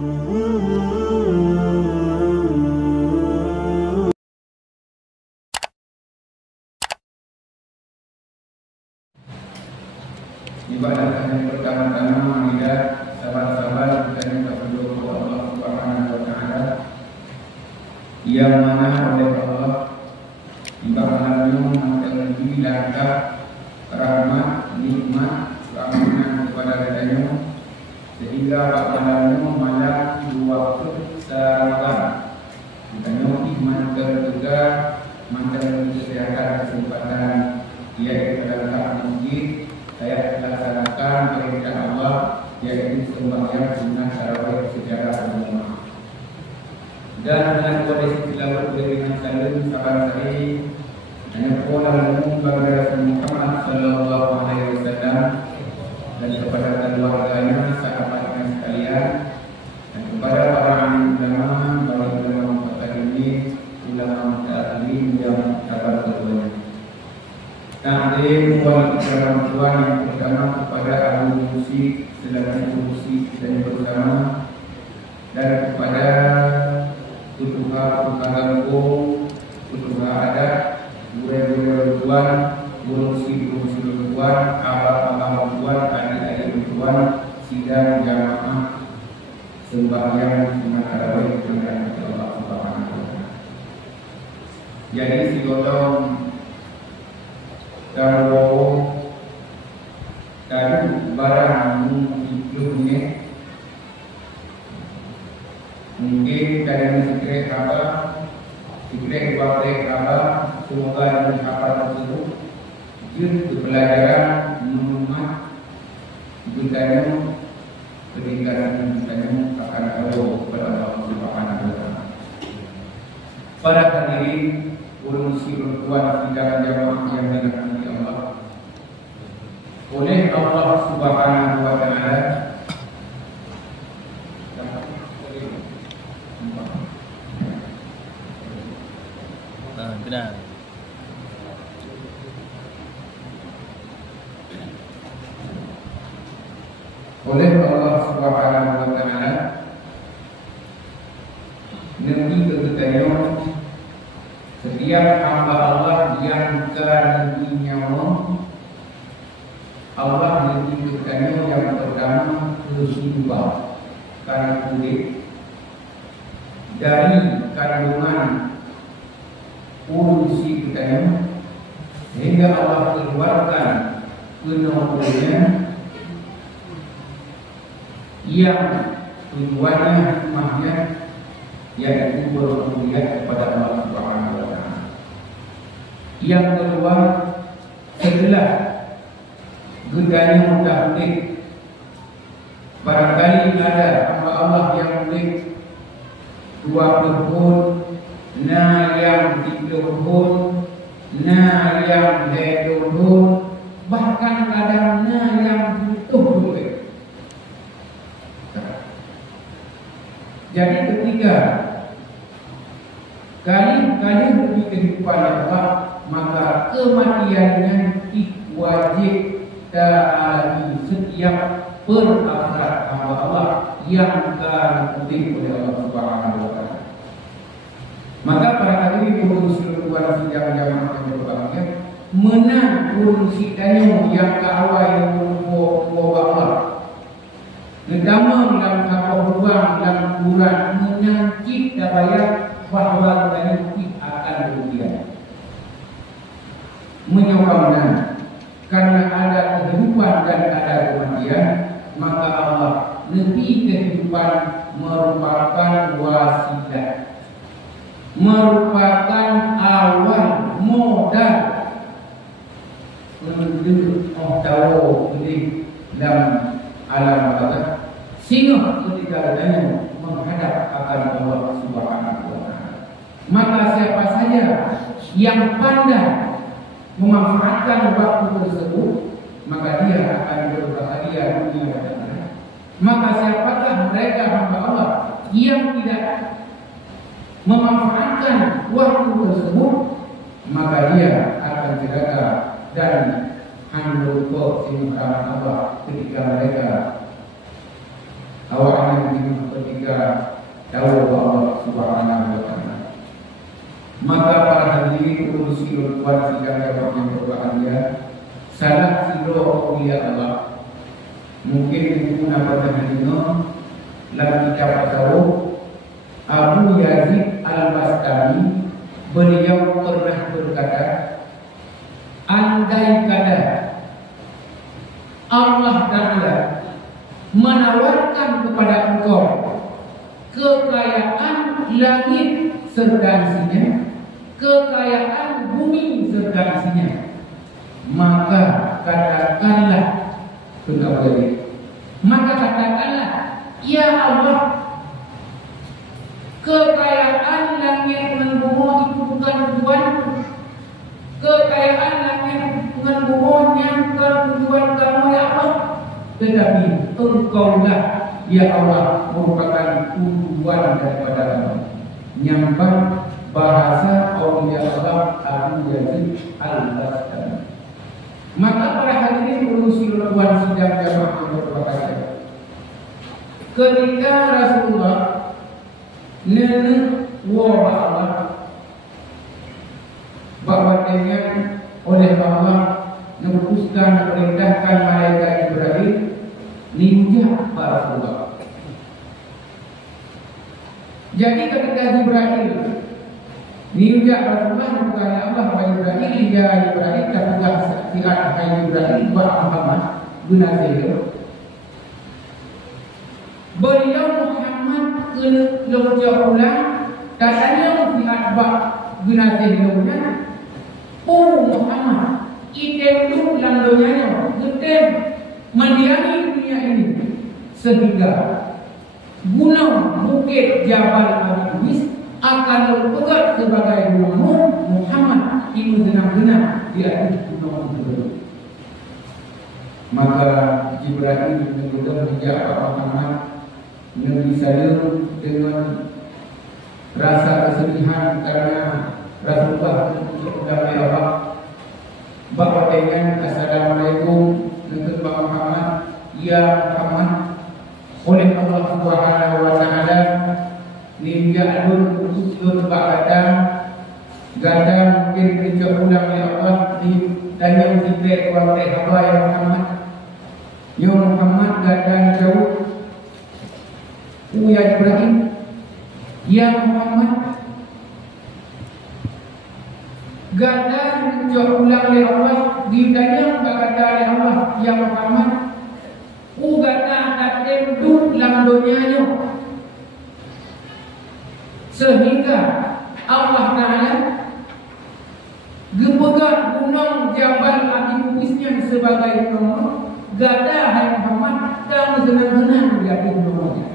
Ibadah yang pertama-tama adalah sabar-sabar kita yang kepada Allah Subhanahu wa taala yang mana oleh Allah ibaratnya menjadi langkah rahmat, nikmat, keamanan kepada kita sehingga bakalannya malam dua waktu sabar kita iman terjaga mantan kesehatan kesempatan yaitu dalam masjid saya laksanakan perintah Allah yaitu sembahyang sunnah tarawih secara berjamaah. Dan dengan kondisi tilawat dengan saling sabar saya hanya pola lalu bagi Rasul Muhammad sallallahu alaihi wasallam dan kepada keluarganya, sahabatnya sekalian dan kepada para ulama, baik ulama mutakallimin, ulama muta'allim yang sabar keduanya. Takdim buat orang tua yang pertama kepada ahli musik, selaku musik dan bersama dan kepada tutuha kampung, tutuha adat, guru-guru tuan, guru-guru tuan, abang-abang tuan, adik-adik tuan, sidang jamaah sembahyang sunat tarawih dengan Allah Subhanahu wa taala. Jadi si gotong kalau tadi barang hidupnya mungkin kalian sekret apa, sekret balik apa, semoga dengan apa tersebut jadi pelajaran mengumat budaya peninggalan akan Allah kepada Allah Subhanahu wa taala. Para hadirin urusi berkuat di dalam jamaah yang dirahmati Allah oleh Allah Subhanahu wa taala. Benar. Oleh Allah Subhanahu wa taala nanti ketika setiap hamba Allah yang terlihatnya Allah menunjukkannya yang pertama bersimbah karena kulit dari kandungan urusi kita sehingga Allah keluarkan kenauannya yang tujuannya hikmahnya yaitu berhubungan kepada Allah Subhanahu wa taala. Yang kedua, setelah gedanya mutahdik, barangkali ada hamba Allah yang mudik 20 nah yang 30 nah yang 20 bahkan kadang nah yang 70. Jadi ketika kali bumi kehidupan Allah, maka kematiannya wajib dari setiap perkara hamba Allah yang diikuti oleh Allah Subhanahu wa taala. Maka para hadirin urusi Tuhan sidang jamaah yang berbahagia menang urusi danyo yang kaawai yang berbuah Allah. Pertama dalam kapal ruang dalam kurang menyangkit daya bahawa danyo akan kerugian. Menyokongnya karena ada kehidupan dan ada kematian, maka Allah lebih kehidupan merupakan wasilah, merupakan awal modal menuju tahu ini dalam alam barzakh sehingga ketika adanya menghadap akan Allah Subhanahu wa taala. Maka siapa saja yang pandai memanfaatkan waktu tersebut, maka dia akan berbahagia dunia dan akhirat. Maka siapakah mereka hamba Allah yang tidak memanfaatkan waktu tersebut, maka dia akan celaka dan hancur kesimpulan Allah ketika mereka awalnya ketika Maka para hadirin urusi tuan sidang jawab yang berbahagia, salah siro awliya Allah. Mungkin itu nama terhadino lagi dapat tahu Abu Yazid Al-Bastami, beliau pernah berkata, andai kata Allah Ta'ala menawarkan kepada engkau kekayaan langit serta isinya, kekayaan bumi serta isinya, maka katakanlah engkau jadi, maka katakanlah, ya Allah, kekayaan langit dan bumi itu bukan tujuanku, kekayaan langit dan bumi yang bukan tujuan kamu ya Allah, tetapi engkaulah ya Allah merupakan tujuan daripada kamu. Nyambang bahasa awliya Allah Abu Yazid Al-Bastami. Maka para hadirin urusi tuan sidang jamaah yang berbahagia, ketika Rasulullah nenek wabah Allah bahwa dengan oleh Allah memutuskan perintahkan malaikat Jibril ninjak para Rasulullah. Jadi ketika Jibril ninjak Rasulullah bukan Allah bahwa Jibril ya Jibril terbuka silat hai Jibril wa Muhammad bin Abdullah. Beliau Muhammad kelojak ulang katanya silat ba bin Abdullah. Oh Muhammad itu landonya gede mendiami dunia ini sehingga gunung bukit Jabal Al-Quds akan berpegang sebagai gunungmu Muhammad itu benar-benar di atas gunung tersebut. Maka Jibril mengutus menjawab Muhammad Nabi Sallallahu dengan rasa kesedihan karena Rasulullah mengucapkan Allah bahwa dengan Assalamualaikum untuk Muhammad, ya Muhammad, oleh Allah Subhanahu wa Ta'ala ninja alun usul ba'da gada mungkin kerja ulang ya Allah di dan yang diberi oleh hamba ya Muhammad. Ya Muhammad gada jauh ya Ibrahim, ya Muhammad gada kerja ulang ya Allah di dan yang gada ya Allah ya Muhammad. Ugata katen duk lam dunianya sehingga Allah Ta'ala gepegat gunung Jabal Al-Qudsnya sebagai gunung gada hai Muhammad dan senang-senang di atas gunungnya.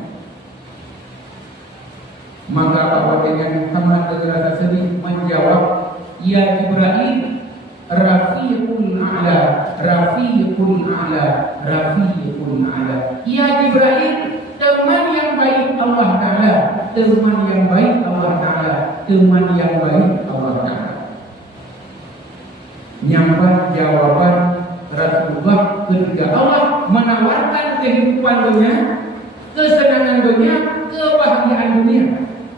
Maka bahwa dengan Muhammad dengan rasa sedih menjawab, ya Jibril, Rafiqul A'la, Rafiqul A'la, Rafiqul A'la. Ya Jibril, teman yang baik Allah Ta'ala, teman yang baik Allah Ta'ala, teman yang baik Allah Ta'ala. Nyambat jawaban Rasulullah ketika Allah menawarkan kehidupan dunia, kesenangan dunia, kebahagiaan dunia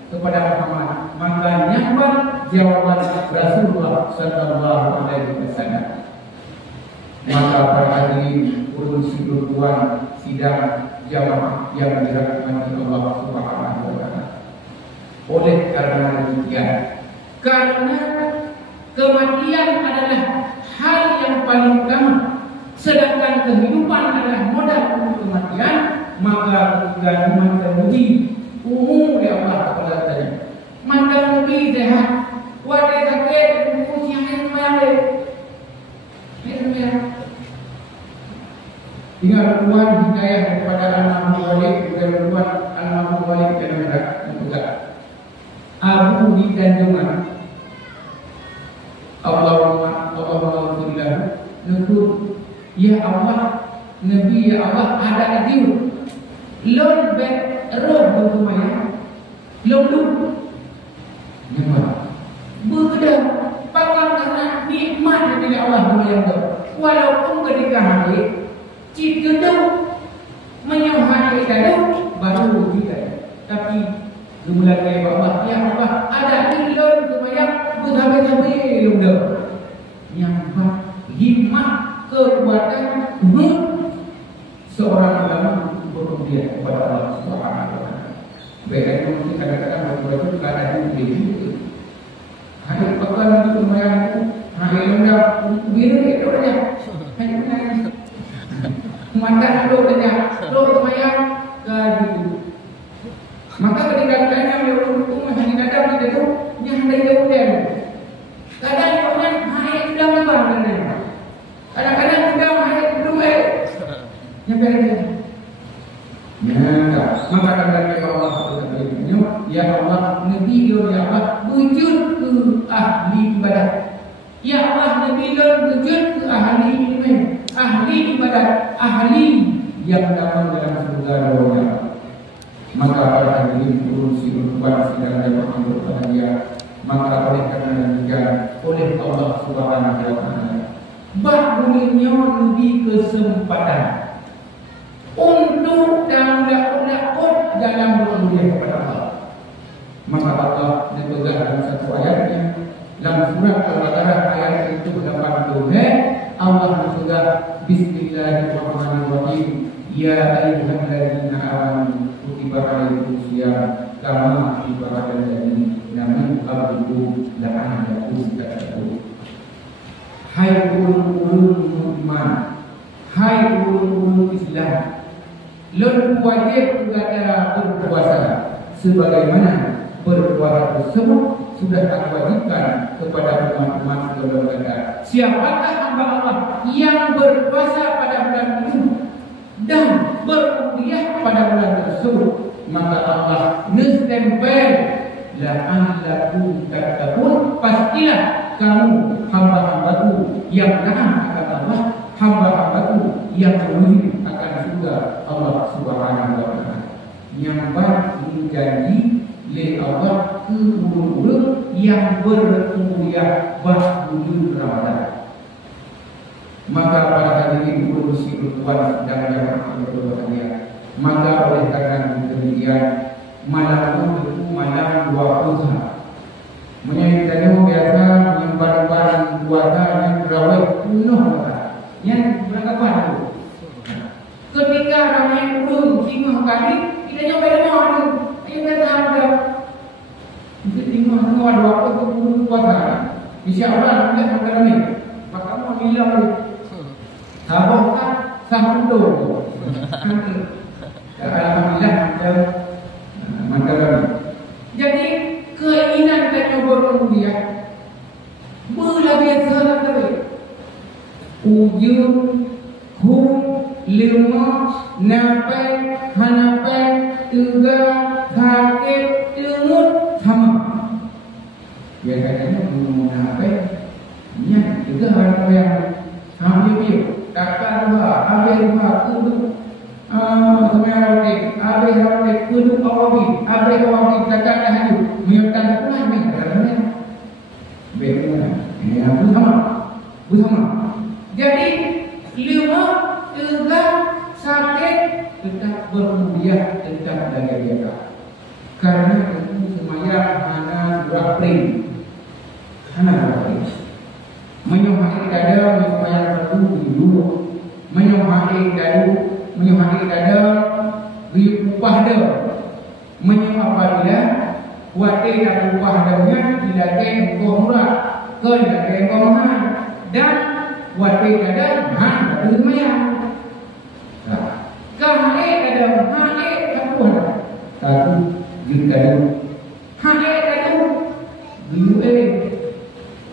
kepada Muhammad. Maka nyambat jawaban Rasulullah sallallahu alaihi wasallam. Maka para hadirin urusi tuan sidang jamaah yang dirahmati Allah Subhanahu wa Ta'ala. Oleh karena demikian, karena kematian adalah hal yang paling utama, sedangkan kehidupan adalah modal untuk kematian, maka ketika iman teruji umum ya Allah kepada saya. Mantan lebih sehat, wadah sakit, usia yang mana? Ingat Tuhan hidayah kepada anak Walid, dan Tuhan anak Walid yang juga Abu di Tanjungan. Allahumma nukut ya Allah, Nabi ya Allah ada adil. Lon bet roh berkumaya, lon berbeda pakar karena nikmat dari Allah berlayar. Walaupun ketika hari jika tu menyuhai itu baru kita, tapi kemudian Allah ya Allah ada ilmu kebanyak sampai-sampai udah nyampak hikmah kekuatan seorang ulama berudia kepada Allah Subhanahu wa taala. Baik itu kadang-kadang beberapa keadaan begitu. Hari pekan itu lumayan, hari rendah biru itu aja. Hari nangis. Mata itu aja. Lo lumayan gitu. Maka ketika ditanya oleh orang tua masih datang itu yang dari jauh. Kadang orang hari sudah makan dan kadang-kadang sudah hari kedua. Yang berbeda. Maka kata Allah ya Allah, Nabi ya Allah, wujud ke ahli ibadat. Ya Allah, Nabi wujud ke ahli iman, ahli ibadat, ahli yang datang dalam surga Allah. Maka para hadirin urusi berkuat sedang dapat berbahagia. Maka oleh karena demikian, oleh Allah Subhanahu wa taala, baginya lebih kesempatan untuk dan dakwah dalam berusaha kepada Allah. Maka Allah menegaskan dalam satu ayatnya dalam surat Al-Baqarah ayat 80, Allah menegaskan Bismillahirrahmanirrahim, ya ayyuhalladzina amanu kutiba alaikumusiyam kama kutiba alal ladzina min qablikum la'allakum tattaqun. Hai ulul iman, hai ulul Islam, lebih wajib kepada berpuasa sebagaimana berpuasa tersebut sudah diwajibkan kepada umat-umat sebelumnya. Siapakah hamba Allah yang berpuasa pada bulan itu dan berudiah pada bulan tersebut, maka Allah nestempel la'allakum tattaqun, pastilah kamu hamba-hambaku yang taat akan Allah, hamba-hambaku yang menuju akan surga Allah Subhanahu wa taala. Yang berjanji oleh Allah ke ulul yang berudia bahwujud Ramadan. Maka para hadirin urusi berkuat dan yang berbahagia. Maka oleh karena demikian malam itu malam puasa. Menyebutkannya biasa menyimpan puasa yang terawih penuh yang berapa itu. Ketika ramai turun 5 kali, kita nyoba lima tu. Ayo kita ada. Kita tengok semua ada waktu turun puasa. Insya-Allah kita akan ni. Maka mau bilang sabotkan sahur. Alhamdulillah mantap. Jadi keinginan kita nyoba dia berlebih sangat. Ujung hum lima napai hanapai tiga sakit timut sama. Biasanya napai nya tiga hanapai yang sambil biu takkan dua habis dua kudu semuanya habis kudu awabi takkan dah itu menyertai pulang ni kerana bagaimana ini bersama. Jadi lima tiga sakit tetap berudia tetap jaga jaga. Karena itu semayang hana berapring, menyuhai dada menyuhai dulu, menyuhai dada upah dia, menyuhai apabila wate dan upah dia tidak kena murah, tidak kena mahal dan wate dada mahal lumayan. Kahai ada hai kapuan satu juta dulu hai dulu dulu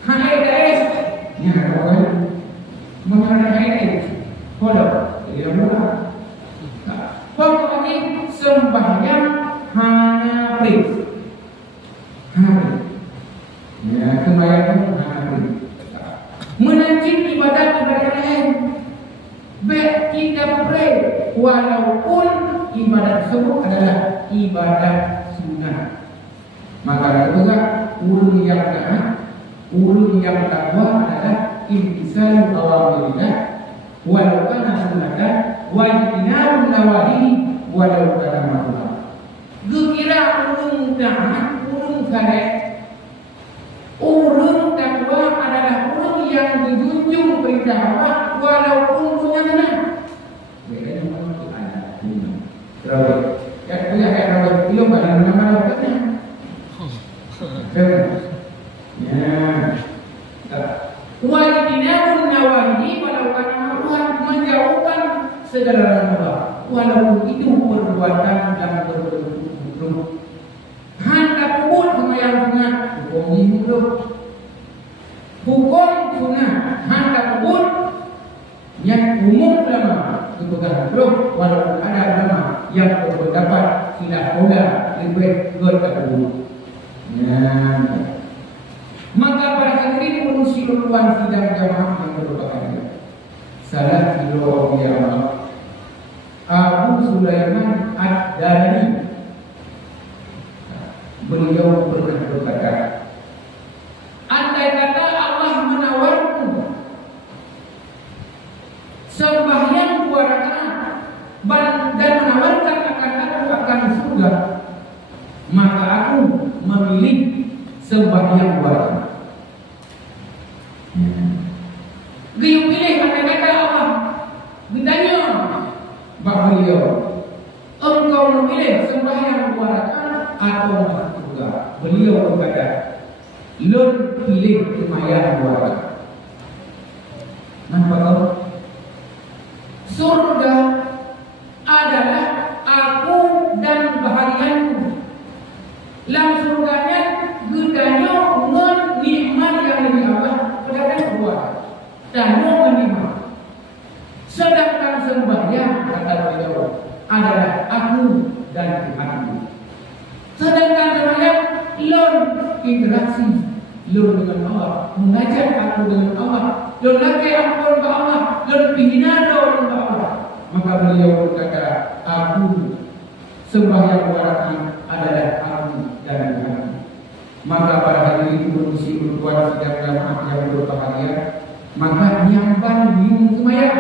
hai dah ni ada orang mana hai follow dia mula pokoknya sembahyang hanya beri ya sembahyang hanya beri menanjik ibadat lain. Baik kita pray walaupun ibadat tersebut adalah ibadat sunnah. Maka juga ulul yang taat, ulul yang takwa adalah imtisal awamirillah walau kana sunnatan wajibinal nawahi walau kana makruh. Kira ulul taat, ulul saleh, ulul tidak apa walaupun punya anak. Mereka memang itu anak punya. Terus ya punya kayak rawat belum ada nama rawatnya. Ya. Walidinaun nawali walaupun Tuhan menjauhkan segala hal walaupun itu perbuatan dan berbentuk hendak pun semayangnya hukum hidup hukum sunnah hendak pun yang umum ulama kepegang hidup walaupun ada ulama yang berpendapat silahkan lebih berkata maka pada hari ini menusi luar sidang jamaah yang berbahagia salat kilo Allah Abu Sulaiman Ad-Dari beliau pernah berkata andai kata Allah menawarku sembahyang 2 rakaat dan menawarkan akan surga maka aku memilih sembahyang 2 rakaat. Dia pilih kata-kata Allah. Ditanya beliau, engkau memilih sembahyang 2 rakaat atau masuk surga? Beliau berkata, lun pilih sembahyang 2 rakaat. Nampak kau? Surga adalah aku dan bahagianku. Dalam surganya gedanya ngon nikmat yang lebih Allah pada buat dan mau menikmat. Sedangkan sembahyang kata beliau adalah aku dan Tuhanku. Sedangkan sembahyang lon interaksi lon dengan Allah, mengajak aku dengan Allah, lon lagi ampun ke Allah, lon pihina lon ke Allah. Maka beliau berkata, aku sembahyang 2 rakaat adalah aku dan Tuhan. Maka pada hari ini berusi berbuat sidang jamaah yang berbahagia, maka nyamban biung semaya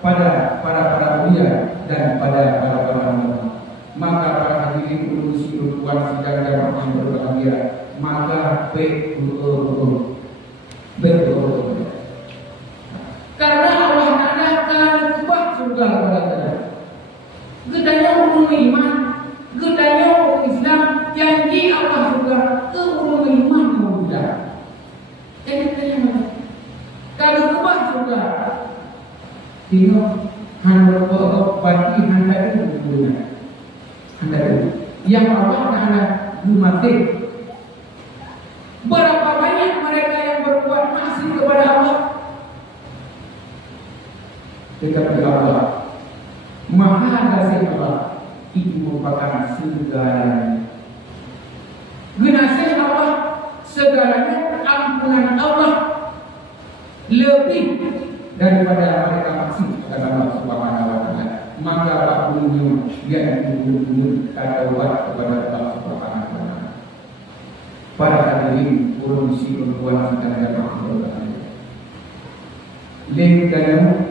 pada para mulia dan pada para ulama. Maka pada hari ini berusi berbuat sidang jamaah yang berbahagia, maka betul. Karena Allah Taala akan kubah surga kepada kita. Gedanya ulun iman, gedanya ulun Islam, janji Allah surga ke ulun iman muda. Kalau kubah surga, tengok hendak bagi hendak itu guna, hendak itu. Yang Allah Taala mati. Berapa banyak mereka yang berbuat maksiat kepada Allah? Tetapi Allah Maha Kasih Allah itu merupakan segalanya. Gunasih Allah segalanya, ampunan Allah lebih daripada mereka maksiat kepada Allah Subhanahu wa taala. Maka apapun yang benar-benar taubat kepada Allah Subhanahu wa taala. Para hadirin urusi perbuatan kita dalam Allah. Lengkapnya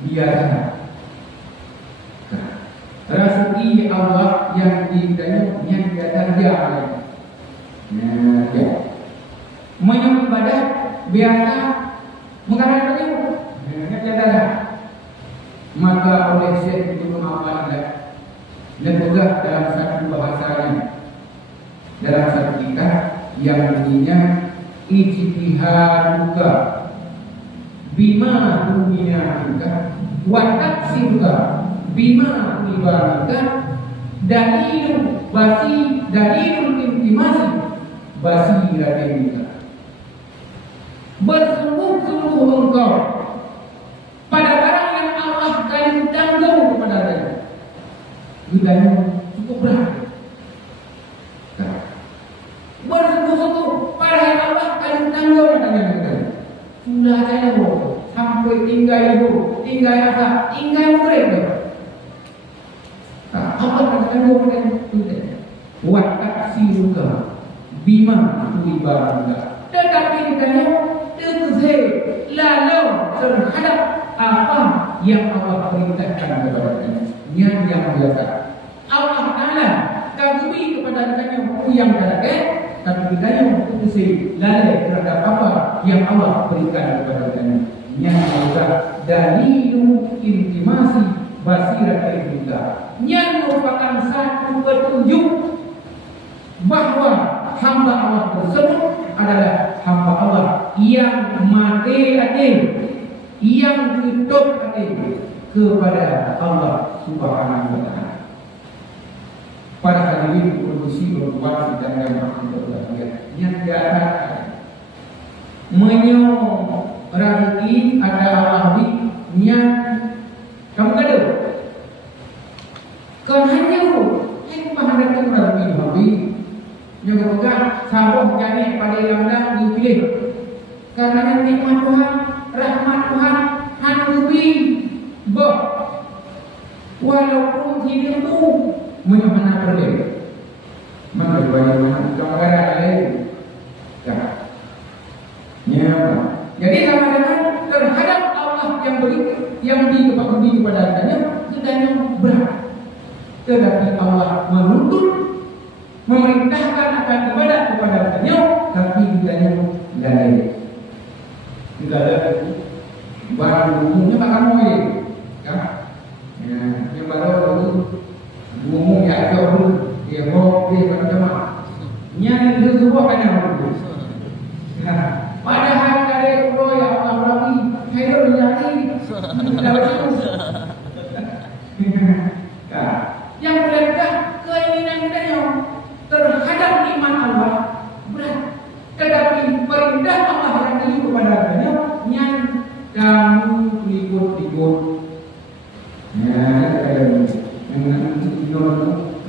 biasa. Rezeki Allah yang dikatakan yang dia ada. Ya. Menyibadah biasa mengarang itu. Ya, maka oleh Syekh Ibnu Muhammad dan juga dalam satu bahasanya dalam satu kitab yang bunyinya ijtihaduka bima dunia wa taksiruka bima ibaraka dalilun intimasi basiratika. Bersungguh-sungguh engkau pada barang yang Allah kalian tanggung kepadanya. Gudanya cukup berat. Bersungguh-sungguh pada yang Allah kalian tanggung kepadanya. Sudah saya sampai tinggal ibu, tinggal apa, tinggal mereka. Allah katakan kepadanya. Wa taksiruka bima ibaraka. Tetapi ditanya lalu terhadap apa yang Allah perintahkan kepada kita yang biasa. Allah Taala kagumi kepada kita yang terakhir, tapi kita yang lalu terhadap apa yang Allah berikan kepada kami. Yang adalah dalilu intimasi basiratil kita, yang merupakan satu petunjuk bahawa hamba Allah tersebut adalah hamba Allah yang mati hati, yang tutup hati kepada Allah Subhanahu wa Ta'ala. Pada kali ini kondisi berbuat dan yang berbuat yang tiada menyurati ada ahli yang kamu kata kan hanya menghadapi berarti habis yang bukan sabuk jadi pada yang dah dipilih karena nikmat Tuhan, rahmat Tuhan hantubi boh walaupun tidak tu menyemana pergi maka bagaimana kamu kata lain jadi sama-sama terhadap Allah yang beri yang diberi kepada-Nya sedang berat, tetapi Allah menuntut memerintahkan akan ibadat kepada-Nya, tapi tidaknya lain. Tidak ada baru umumnya makan moye, kan? Yang baru itu umum ya jauh dia mau dia macam nya itu semua kan yang baru. Padahal dari Allah yang Allah rapi, hanya menjadi yang beratlah keinginan kita terhadap iman Allah berat, tetapi perintah Allah yang diberi kepada-Nya yang kamu ikut-ikut.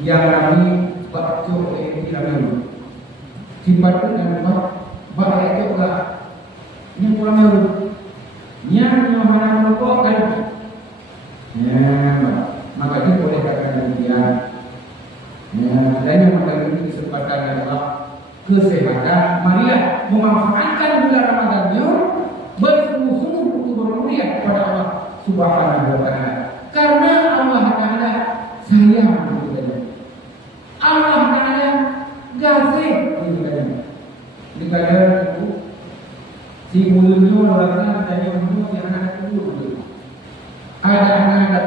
Yang kami baca tidak lalu. Sifatnya bahaya juga. Yang kurang lalu. Yang mana melupakan. Maka itu boleh katakan demikian. Dan yang maka ini kesempatan Allah kesehatan. Marilah memanfaatkan bulan Ramadannya bersungguh-sungguh untuk bermulia kepada Allah Subhanahu wa Ta'ala. Karena Allah Ta'ala sayang kepada Allah Ta'ala gasih dikatakan itu si mulutnya orang dan yang mulut yang anak itu ada anak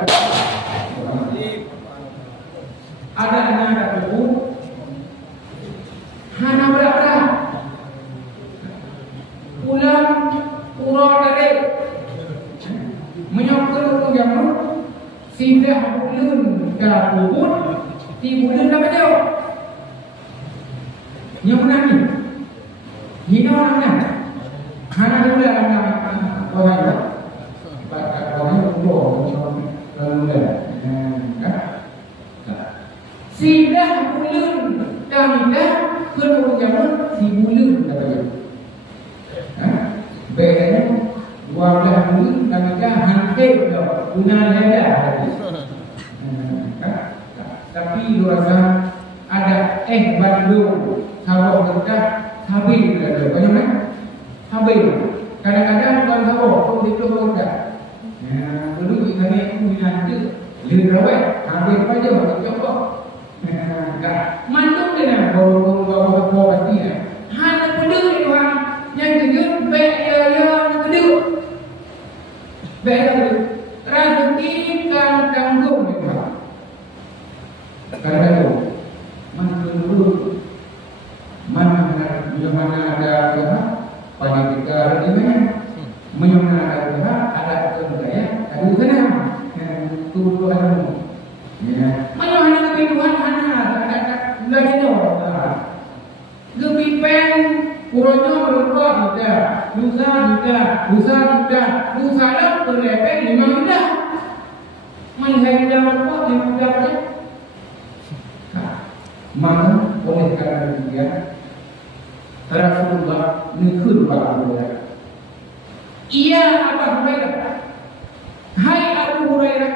itu hana berapa pulang dari menyokong itu yang sindah bulan ke kubur di bulan apa dia yang mana ni hina orangnya hana bulan orang orang bulan sindah bulan kami dah kemudian si bulan kata bedanya 12 bulan kami dah hampir guna lada tapi rasa ada Bandung sawah kita habis ada banyak habis kadang-kadang bukan sawah pun itu enggak dulu kami minat lihat rawat habis aja coba enggak mantuk dia baru pasti hanya peduli Tuhan yang kedua baik yang kedua baik rezeki kan tanggung karena itu dulu mana ada panitia di mana ada kerja ada usaha turun ada mana hanya lebih Tuhan hanya ada lagi lebih pen kurangnya berubah dosa dah berlebihan 5 juta mana kita berubah 5 juta maka oleh karena demikian Rasulullah nikul Hurairah. Ia Abu Hurairah, hai Abu Hurairah,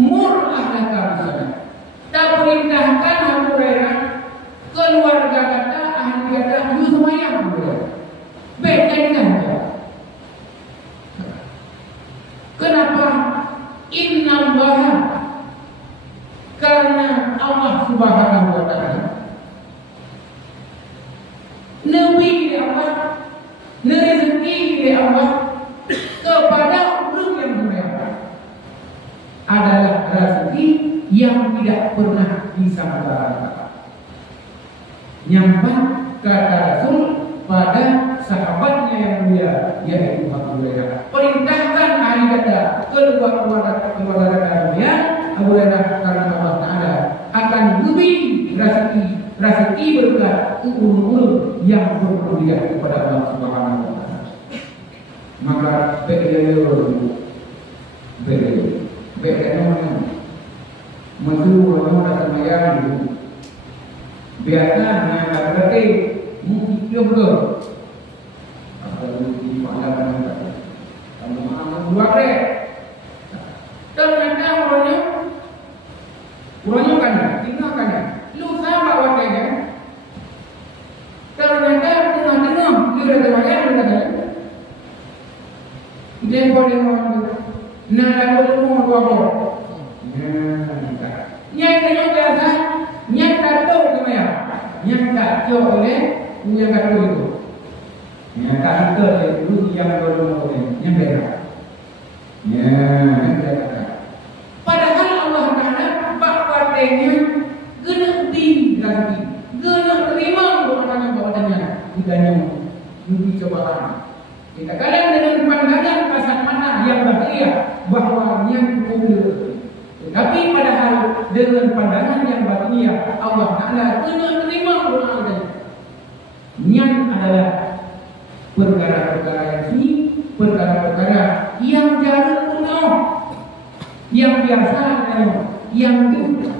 mur ahlaka bisana. Tak perintahkan Abu Hurairah keluarga kata ahli kata semuanya Abu Hurairah. Bedanya kenapa? Inna Allah, karena Allah Subhanahu wa Ta'ala Allah, rezeki dari Allah kepada orang yang mulia adalah rezeki yang tidak pernah disangka. Nyampan kata Rasul pada sahabatnya yang mulia, yaitu Abu Hurairah. Perintahkan ahli kata keluar keluarga Abu Hurairah karena Allah Taala akan lebih rezeki berkah ulun yang berkuliah kepada Allah Subhanahu Wa Taala. Maka beliau menurut semayang biasanya berarti mungkin juga kalau di pandang kalau makan dua deh ternyata orangnya kan tinggal kan lu sama waktunya ternyata tengah-tengah dia ada semayang dia boleh nak lalu dua Nyai tengok biasa, nyai kata ke mana? Nyai kata oleh nyai kata itu. Nyai kata itu yang berlaku ni, nyai berak. Nyai berak. Padahal Allah Taala bakatnya kena lagi, kena terima orang yang bawaannya diganya lebih cobaan. Kita kadang dengan pandangan pasal mana yang bahaya bahawa yang kubur. Tapi padahal dengan pandangan yang batinnya Allah Taala kena terima doa-doanya. Niat adalah perkara-perkara yang sini, perkara-perkara yang jarang penuh, yang biasa dan yang itu.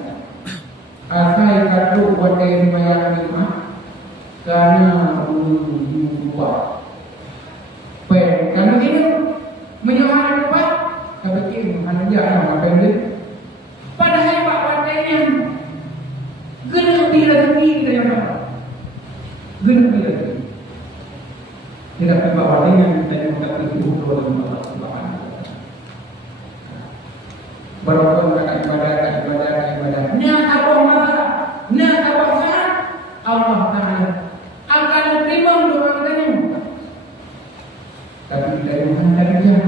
Asal kata wadah mayang lima karena dua. Karena ini menyohan apa? Tapi ini hanya apa yang padahal Pak Watanya kena rezeki kita yang dapat. Kena rezeki. Tidak Pak Watanya kita yang mendapat itu Allah Subhanahu Wa Taala. Baru ibadah. Nya apa masalah? Nya apa salah? Allah Taala akan terima doa kita. Tapi dari mana dia?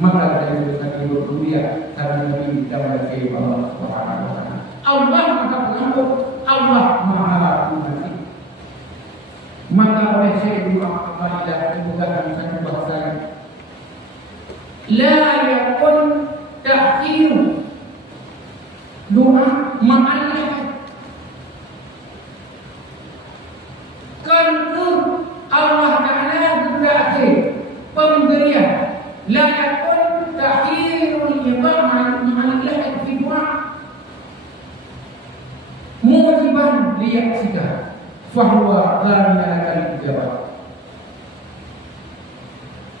Maka dari rezeki berkuliah karena Nabi dapat dari Allah Subhanahu Wa Taala. Allah Maha Pengampun, Allah Maha Pengasih. Maka oleh Syekh Muhammad dibukakan satu bahasa la yakun ta'khir doa ma'allah kan Allah Taala berakhir pemberian la yakun ta'khirul ibadah ma'allah fi du'a mujiban liyaksika fahuwa ghaminal ijabah.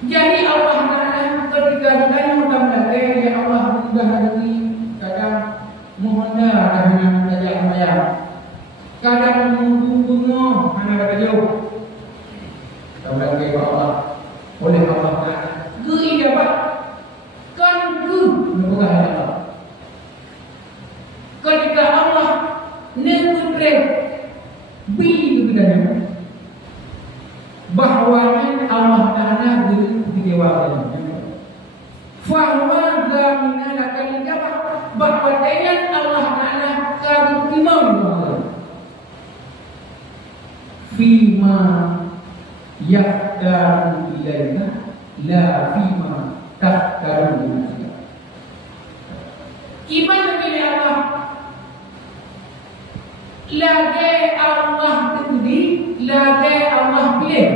Jadi Allah Taala ketika ditanya mudah-mudahan ya Allah mudah rezeki kadang mohon dah dengan saja saya kadang menunggu hanya ada jauh kepada Allah oleh Allah Taala ke ijabah kan ke bukan Allah ketika Allah neputre bi bedanya bahawa Allah Taala dijawab fahuwa ghaminal ijabah bahawa dengan Allah Taala kagum imam fima yaqdaru ilaika la fima taqdaru ilaika. Iman kepada Allah lagi Allah tadi lagi Allah pilih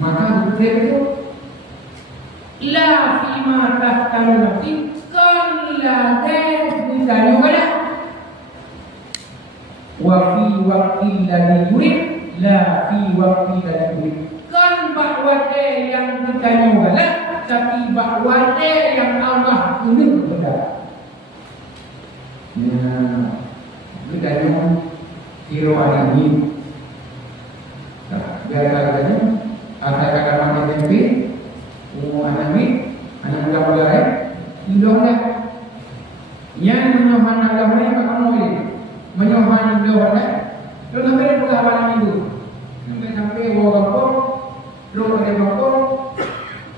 maka itu la fima taqdaru ilaika kan lagi ditanya pada wa fi waqti ladzi yurid la fi waqti ladzi yurid kan bahawa yang ditanya pada tapi bahawa yang Allah ingin kepada ditanya kira ada ini biar-biarnya asal kata mana tempe anak muda-muda indahnya yang menyohan agama maka menyohan indahnya lalu sampai pengalaman itu sampai Lo ada bakor,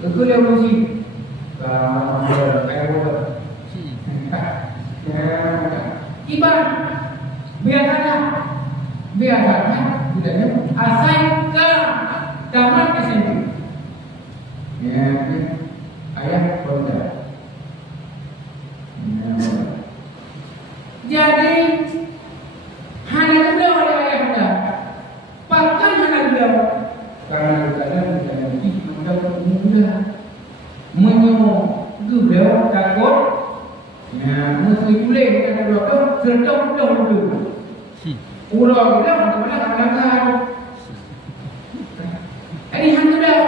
itu dia mesti kayak apa? Iban biasanya tidaknya asal ke tamat SMP. Ya, ayah konda. Jadi hanya beliau oleh ayah anda, bahkan hanya beliau karena kadang tidak lagi mendapat mudah menyembuh beliau takut. Ya, mesti boleh kita berdoa sedang dulu. Ulang dah, mana kadang-kadang. Ini hanya dah.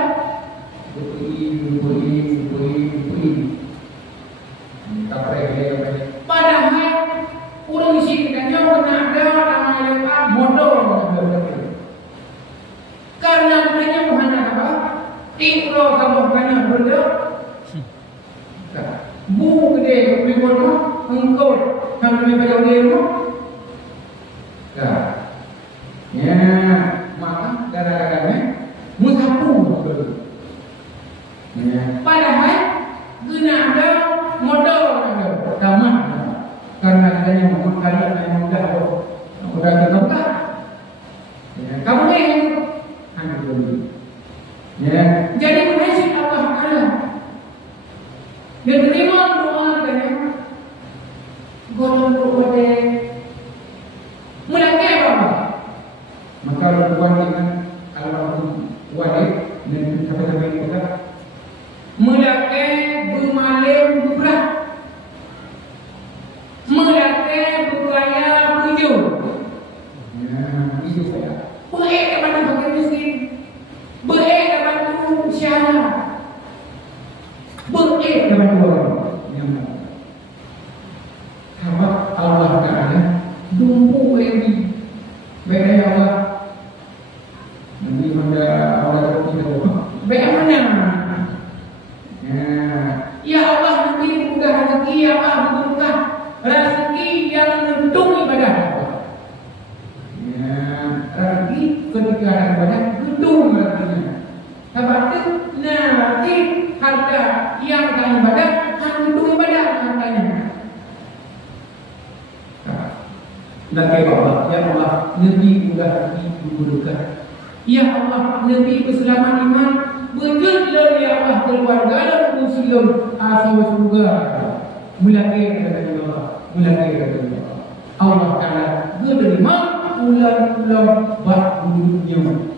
Bui. Tak payah. Padahal orang isi kita jauh nak ada nama modal. Karena mereka bukan apa? Ikro kamu kena berdoa. Bu gede beli bodoh engkau kalau lebih banyak dia tu, ya maka gara-garanya musapu betul. Padahal guna ada modal ada tamat karena adanya makanan yang mudah terbuka. Kamu ni hanya beli. Jadi prinsip Allah Taala. Yang terima doa katanya golong berode mulai apa? Maka berbuat dengan almarhum walid dan sampai kita mulai bermalam berberat mulai bergaya berjauh. Itu saya. Boleh kepada bagian miskin, boleh kepada siapa. Boleh dapat dua yang sama Allah Taala dumpu lagi beda Allah nanti pada Allah itu beda mana ya Allah nanti mudah rezeki ya Allah berkah rezeki yang menentung ibadah rezeki ketika ada ibadah menentung rezekinya sebab itu nanti harga yang akan ibadah akan untuk ibadah harganya. Lagi Allah, ya Allah, Nabi mudah hati berberkah. Ya Allah, Nabi berselamat iman, berjudlah ya Allah keluarga dan muslim asal surga. Mulai dari Allah, Allah Taala menerima ulang-ulang bak dunia.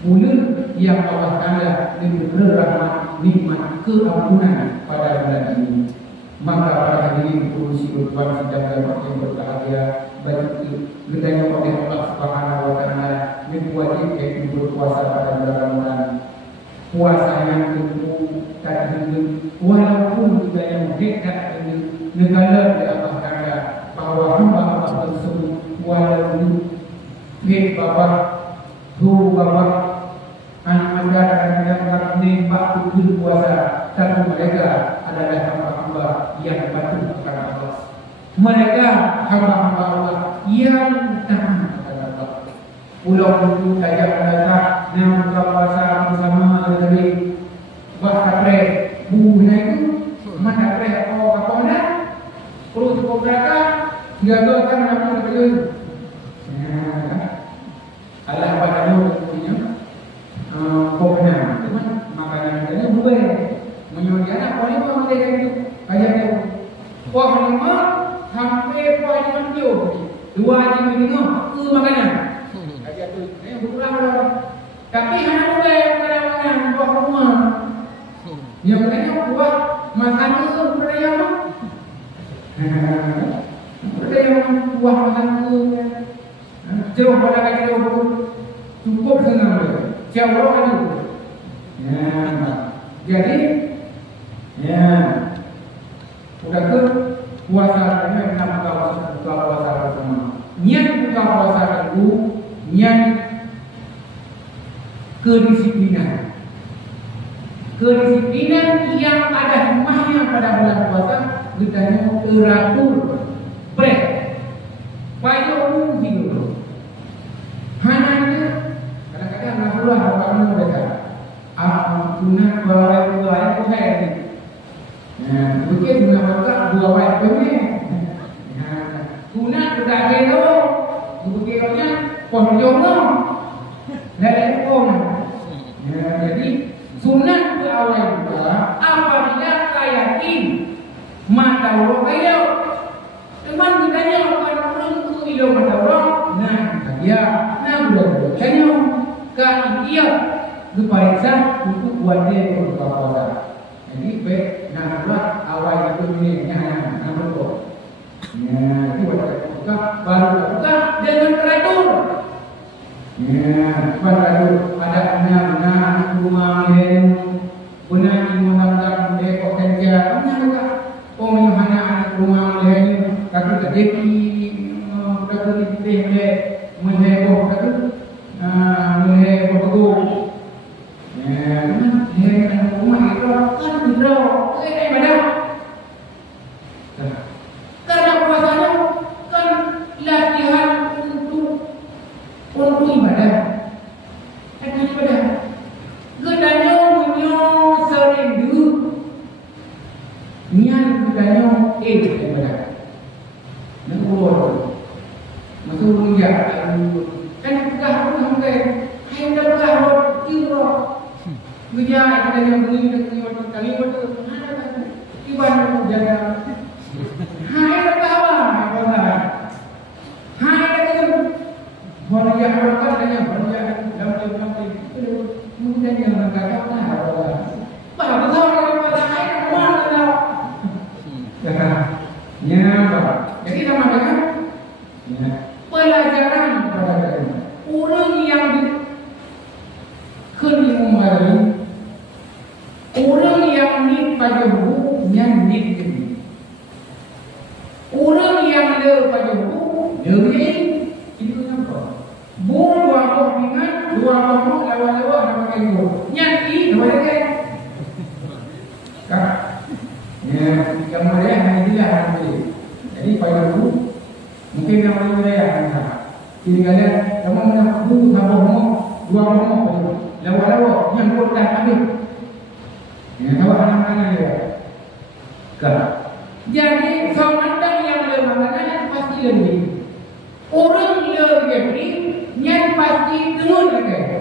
Mulut yang Allah Taala diberi rahmat, nikmat, keampunan pada bulan ini. Maka para hadirin kursi berbuat sedang yang berbahagia bagi gedanya oleh Allah Subhanahu Wa Taala mewajibkan yaitu berpuasa pada bulan Ramadan. Puasa yang tentu tak dihentikan walaupun tidak yang dekat dengan negara di Allah Taala bahawa hamba Allah tersebut walaupun hid bawah hu bawah anak anda dan yang menembak tujuh puasa, tapi mereka adalah hamba-hamba yang patuh kepada Allah. Mereka hamba-hamba Allah yang taat kepada Allah. Pulau itu tajak datang yang buka puasa bersama dari bahasa buhnya itu mana apa dah perlu cukup mereka gagalkan nama itu. Allah pada punya pokoknya, cuma makanan bukan menyuruhkan apa ni pun mereka itu kayak itu. Wah lima sampai poin itu 2 jam minggu tu makanan. Kayak itu, berkurang lah. Tapi hanya dua makanan buah rumah. Yang lainnya buah makan itu berapa yang? Berapa yang buah makan itu? Jauh pada kayak itu cukup senang tu. Jauh ada. Jadi, sudah ke puasa ini kita buka puasa bersama. Niat buka puasa itu niat kedisiplinan. Kedisiplinan yang ada hikmahnya pada bulan puasa kita teratur, break. Baik umum hidup. Hanya kadang-kadang Rasulullah orang mereka dua baik punya. Sunat sudah kelo, kebetulannya pohon jomblo, dari pohon. Jadi sunat berawal juga apabila yakin mata orang kaya, teman kitanya akan beruntung hidup mata orang. Nah, dia, nah budak kaya, kan dia diperiksa untuk buat dia berkata. Jadi baik, nah buat awal itu ini nah betul. Ya, itu buka baru buka dengan teratur. Ya, teratur ada benar rumah yang benar menggunakan deko kerja, benar buka pemilihan rumah yang kata jadi kata dipilih mengheboh kata mengheboh tu. Ya, benar rumah itu kan hidro, ini mana? Karena puasanya kan latihan untuk ibadah. Ibadah. Gedanya punya serindu. Niat gedanya ibadah. Nengor. Masuk menja. Kan pegah sampai hai dah pegah kira. Geja gedanya bunyi kali betul. Ibadah jaga. Hai kawan, hai kawan. Orang yang berkat dan orang yang dalam itu mungkin yang berkat apa? Bahawa orang pada hai mana? Ya, jadi nama mereka pelajaran pada orang yang kelimuari, orang yang ni pada yang ni. Orang yang le pada buku, le itu apa? Buku dua pingat, dua buku lewat-lewat nama kayu. Nyati dua lagi. Kak, ya, yang mana yang dia nanti. Jadi pada buku, mungkin yang mana dia yang sama. Jadi kalian, kamu mana buku sama buku, dua buku lewat-lewat yang boleh ambil. Ya, tahu mana dia? Kak. Jadi samantang yang lemah pasti lebih. Orang yang lebih yang pasti tenun lagi.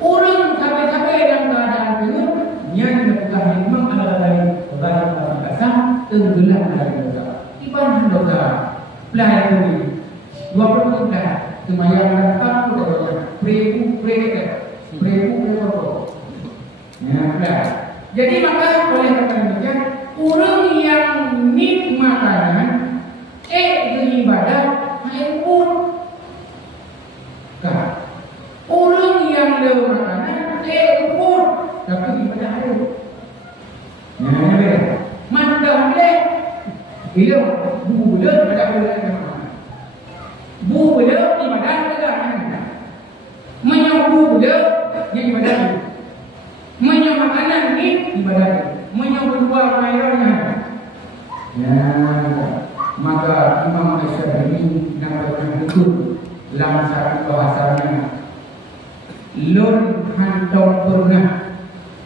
Orang sampai-sampai dalam keadaan tenun yang bukan memang adalah dari barang biasa tenggelam dari dosa. Ibarat dosa pelajari 20 dah semayang tak boleh prebu ya. Jadi maka oleh kerana orang yang nikmatan beribadah hanya pun orang yang lemah pun tapi ibadah ada mandah boleh bila bulan pada bulan bulan ibadah tegak menyambu bulan yang ibadah menyambu makanan ni ibadah menyambut dua mayornya. Ya, maka Imam Asy-Syafi'i menyampaikan itu dalam satu bahasanya. Lun hantom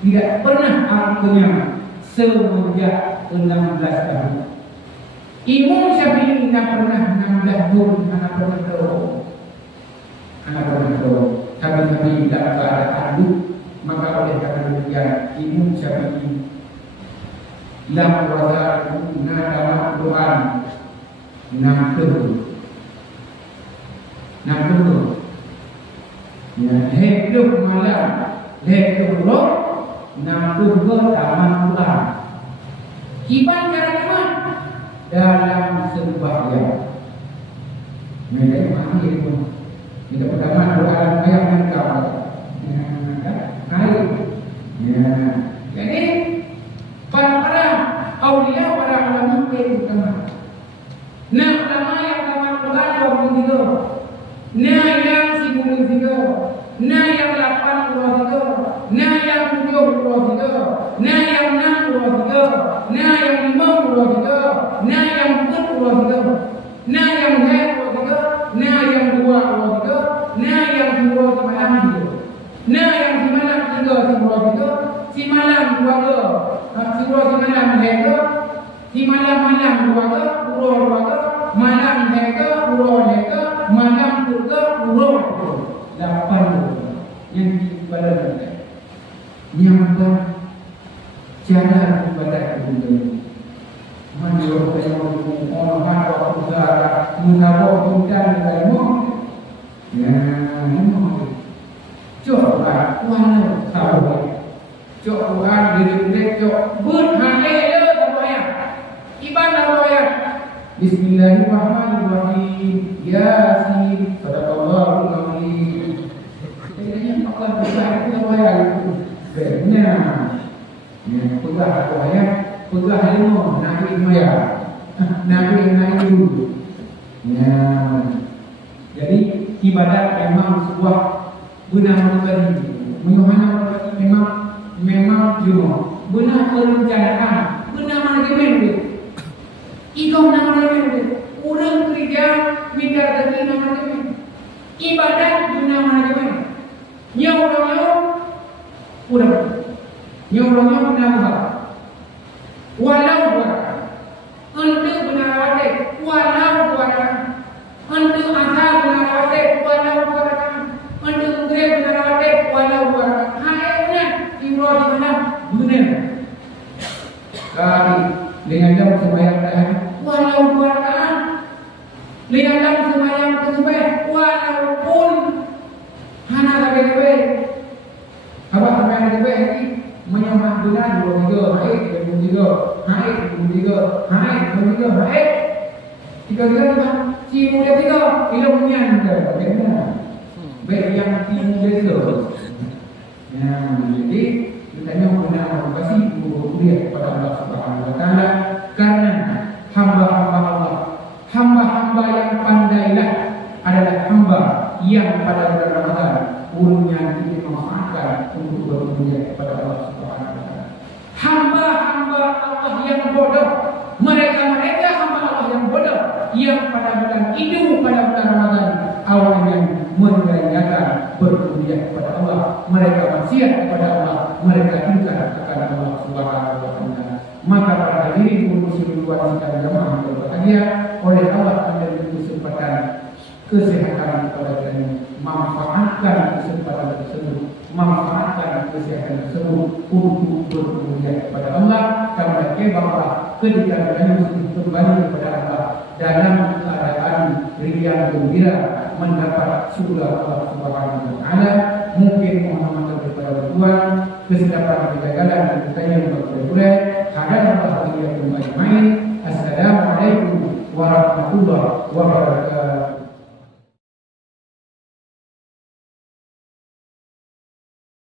tidak pernah artinya semenjak 16 tahun. Imam Syafi'i tidak pernah 16 tahun anak pernah tahu. Tapi tidak ada aduk. Maka oleh karena demikian Imam Syafi'i lam wazal dalam Quran 60 ya hidup malam hidup roh 60 taman Quran kiban karena dalam sembahyang mereka mati itu tidak pertama Quran yang mengkawal ya. Jadi para aulia, para ulama itu utama. Nah ulama yang tamat Quran 23, nah yang 93, nah yang 83, nah yang 73, nah yang 63, nah yang 53, nah yang 43, nah yang 23, nah yang 23, nah yang 2 malam. Nah yang di malam 3 si malam 2 Surah di malam lega, di malam-malam keluarga, urut keluarga, malam lega, urut lega, malam keluarga, urut. 8 yang diibadatkan. Yang cara ibadat itu. Mandi orang yang orang waktu uzara, munawar hujan dan mau. Ya, memang. Coba walau tahu. Coba diri coba berhayal tabayah. Ibadah tabayah. Bismillahirrahmanirrahim. Yasin. Sadaqallahul azim. Jadi Allah besar itu tabayah itu. Benar. Ya, pegah tabayah, pegah ilmu, nabi maya. Nabi dulu. Ya. Jadi ibadat memang sebuah benar-benar memang cuma benar perencanaan, benar manajemen. Itu manajemen. Orang kerja minta dari manajemen. Ibadat benar manajemen. Nyawa udah. Nyawa benar apa? Walau buat untuk benar ada, walau buat untuk asal benar ada, walau buat untuk grade benar ada, walau buat hai Imroh di mana? Benar. Kali dengan jam sembahyang dah. Walau buatan. Dengan jam sembahyang tersebut, walaupun hana lebih. Apa sembahyang lebih ini menyembah Tuhan 23, hai 23, hai 23, hai 23, hai 3 si muda 3 ilmunya ada. Benar. Baik yang si muda 3. Nah, jadi kita benar kasih kuliah kepada Allah Subhanahu Wa Taala karena hamba-hamba Allah, hamba-hamba yang pandailah adalah hamba yang pada bulan Ramadan punya dimanfaatkan untuk berkuliah kepada Allah Subhanahu Wa Taala. Hamba-hamba Allah yang bodoh, mereka hamba Allah yang bodoh yang pada bulan itu pada bulan Ramadan awalnya menggayahkan berkuliah kepada Allah, mereka maksiat kepada Allah, mereka ingkar kepada Allah Subhanahu Wa Taala. Maka para hadirin muslimin wanita jamaah berbahagia, oleh Allah memberi kesempatan kesehatan kepada kami, manfaatkan kesempatan tersebut, manfaatkan kesehatan tersebut untuk berkuliah kepada Allah, karena kebanglah ketika kami kembali kepada Allah dalam keadaan riang gembira mendapat surga Allah Subhanahu Wa Taala. Mungkin Muhammad kepada Tuhan kesedapan kegagalan dan kekayaan berkuliah hadap Allah yang main. Assalamualaikum warahmatullahi wabarakatuh.